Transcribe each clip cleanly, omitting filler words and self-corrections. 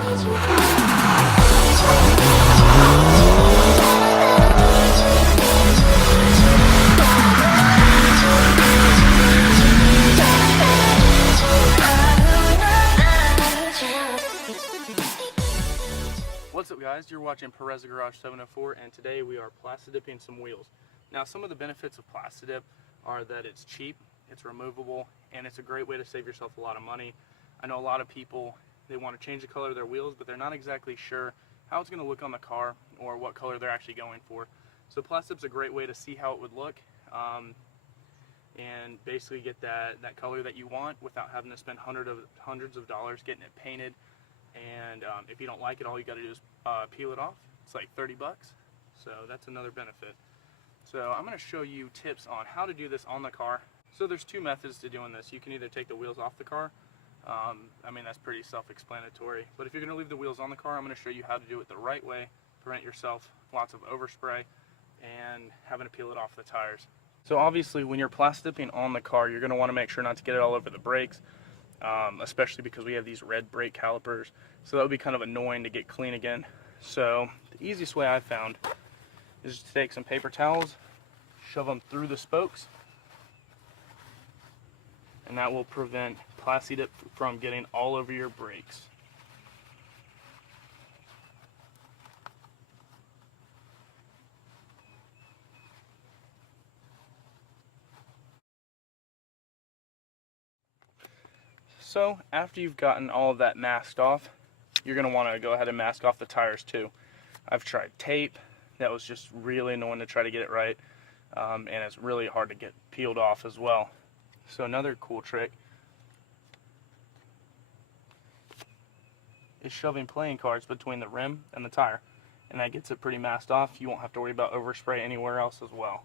What's up guys, you're watching Perez Garage 704 and today we are PlastiDipping some wheels. Now some of the benefits of PlastiDip are that it's cheap, it's removable, and it's a great way to save yourself a lot of money. I know a lot of people, they want to change the color of their wheels, but they're not exactly sure how it's going to look on the car or what color they're actually going for. So PlastiDip's a great way to see how it would look and basically get that color that you want without having to spend hundreds of dollars getting it painted. And if you don't like it, all you got to do is peel it off. It's like 30 bucks, so that's another benefit. So I'm going to show you tips on how to do this on the car. So there's two methods to doing this. You can either take the wheels off the car. I mean, that's pretty self-explanatory. But if you're going to leave the wheels on the car, I'm going to show you how to do it the right way, prevent yourself lots of overspray and having to peel it off the tires. So obviously when you're PlastiDipping on the car, you're going to want to make sure not to get it all over the brakes. Especially because we have these red brake calipers, so that would be kind of annoying to get clean again. So the easiest way I've found is to take some paper towels, shove them through the spokes, and that will prevent PlastiDip from getting all over your brakes. So after you've gotten all of that masked off, you're going to want to go ahead and mask off the tires too. I've tried tape. That was just really annoying to try to get it right, and it's really hard to get peeled off as well. So another cool trick is shoving playing cards between the rim and the tire, and that gets it pretty masked off. You won't have to worry about overspray anywhere else as well.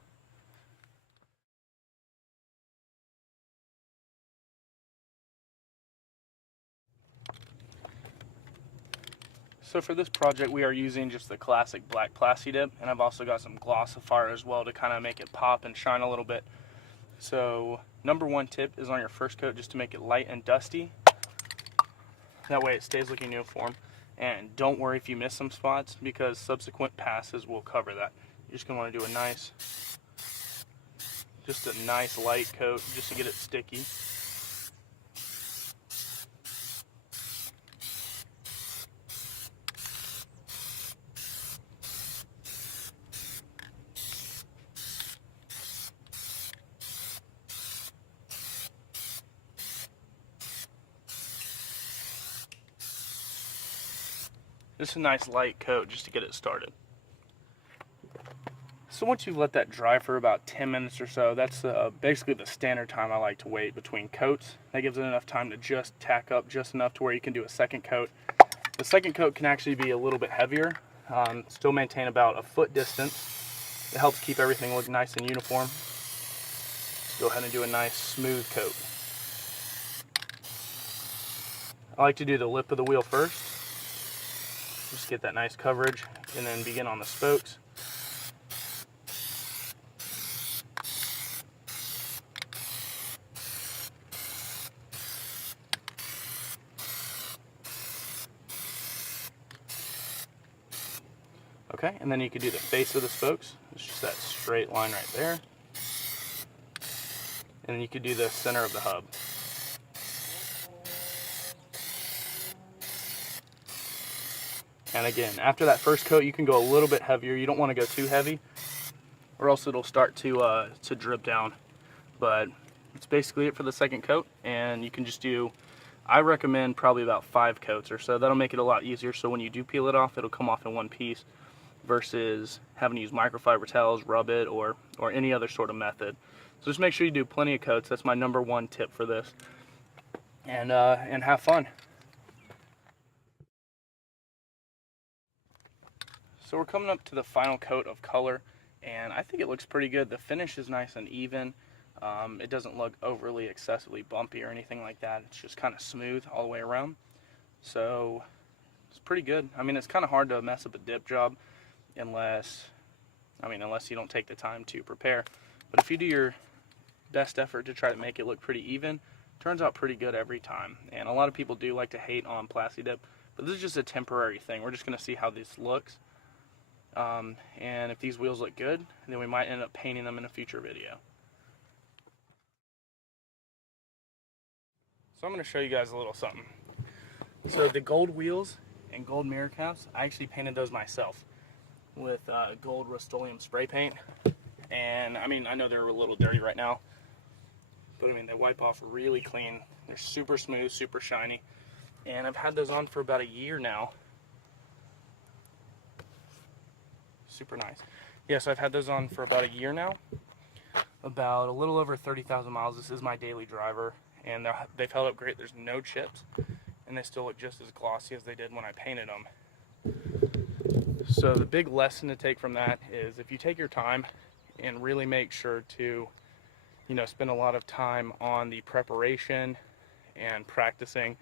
So for this project we are using just the classic black PlastiDip, and I've also got some glossifier as well to kind of make it pop and shine a little bit. So number one tip is on your first coat just to make it light and dusty. That way it stays looking uniform, and don't worry if you miss some spots because subsequent passes will cover that. You're just going to want to do a nice light coat just to get it sticky. Just a nice light coat just to get it started. So once you've let that dry for about 10 minutes or so, that's basically the standard time I like to wait between coats. That gives it enough time to just tack up just enough to where you can do a second coat. The second coat can actually be a little bit heavier, still maintain about a foot distance. It helps keep everything look nice and uniform. Go ahead and do a nice smooth coat. I like to do the lip of the wheel first. Just get that nice coverage and then begin on the spokes. Okay, and then you could do the face of the spokes. It's just that straight line right there. And then you could do the center of the hub. And again, after that first coat, you can go a little bit heavier. You don't want to go too heavy, or else it'll start to drip down. But it's basically it for the second coat, and you can just do, I recommend probably about 5 coats or so. That'll make it a lot easier, so when you do peel it off, it'll come off in one piece versus having to use microfiber towels, rub it, or any other sort of method. So just make sure you do plenty of coats. That's my number one tip for this. And have fun. So we're coming up to the final coat of color, and I think it looks pretty good. The finish is nice and even. It doesn't look overly excessively bumpy or anything like that. It's just kind of smooth all the way around. So it's pretty good. I mean, it's kind of hard to mess up a dip job unless you don't take the time to prepare. But if you do your best effort to try to make it look pretty even, it turns out pretty good every time. And a lot of people do like to hate on PlastiDip, But this is just a temporary thing. We're just going to see how this looks. And if these wheels look good, then we might end up painting them in a future video. So I'm going to show you guys a little something. So the gold wheels and gold mirror caps, I actually painted those myself with gold Rust-Oleum spray paint. And I mean, I know they're a little dirty right now, but I mean, they wipe off really clean. They're super smooth, super shiny. And I've had those on for about a year now. Super nice. Yeah, so I've had those on for about a year now. About a little over 30,000 miles. This is my daily driver, and they've held up great. There's no chips, and they still look just as glossy as they did when I painted them. So the big lesson to take from that is if you take your time and really make sure to, you know, spend a lot of time on the preparation and practicing.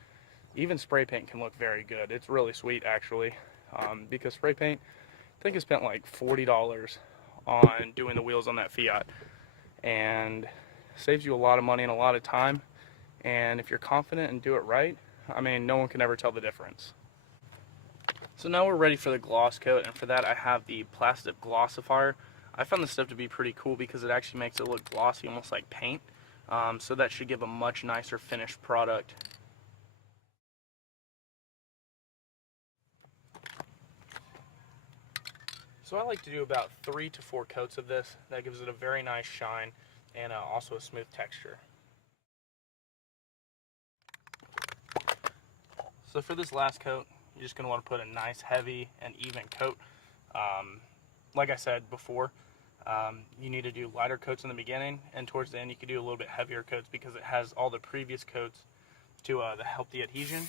Even spray paint can look very good. It's really sweet, actually, because spray paint, I think I spent like $40 on doing the wheels on that Fiat, and saves you a lot of money and a lot of time. And if you're confident and do it right, I mean, no one can ever tell the difference. So now we're ready for the gloss coat, and for that I have the PlastiDip glossifier. I found this stuff to be pretty cool because it actually makes it look glossy, almost like paint. So that should give a much nicer finished product. So I like to do about 3 to 4 coats of this. That gives it a very nice shine and also a smooth texture. So for this last coat, you're just going to want to put a nice heavy and even coat. Like I said before, you need to do lighter coats in the beginning, and towards the end you can do a little bit heavier coats because it has all the previous coats to help the adhesion.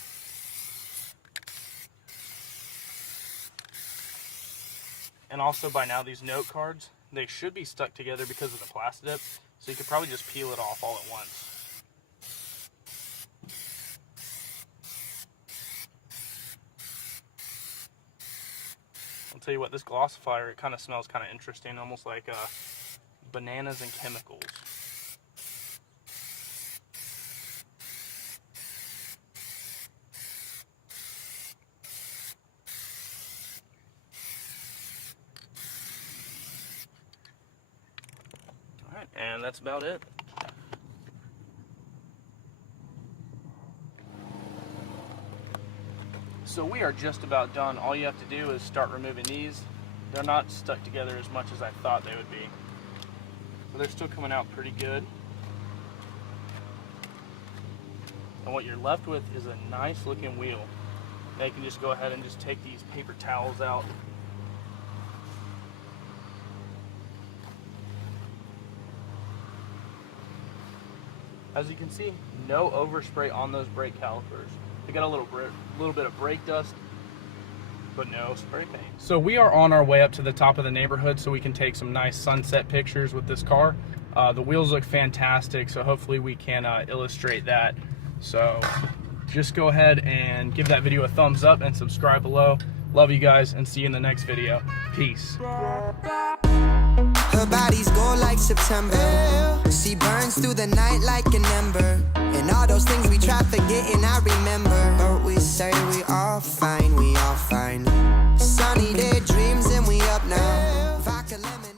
And also by now these note cards, they should be stuck together because of the PlastiDip, so you could probably just peel it off all at once. I'll tell you what, this glossifier, it kind of smells kind of interesting, almost like bananas and chemicals. Alright, and that's about it. So we are just about done. All you have to do is start removing these. They're not stuck together as much as I thought they would be, but they're still coming out pretty good. And what you're left with is a nice looking wheel. Now you can just go ahead and just take these paper towels out. As you can see, no overspray on those brake calipers. They got a little bit of brake dust, but no spray paint. So we are on our way up to the top of the neighborhood so we can take some nice sunset pictures with this car. The wheels look fantastic, so hopefully we can illustrate that. So just go ahead and give that video a thumbs up and subscribe below. Love you guys, and see you in the next video. Peace. Her body's gold like September. She burns through the night like an ember. And all those things we tried forgetting, I remember. But we say we all fine, we all fine. Sunny day dreams and we up now. Vodka lemon.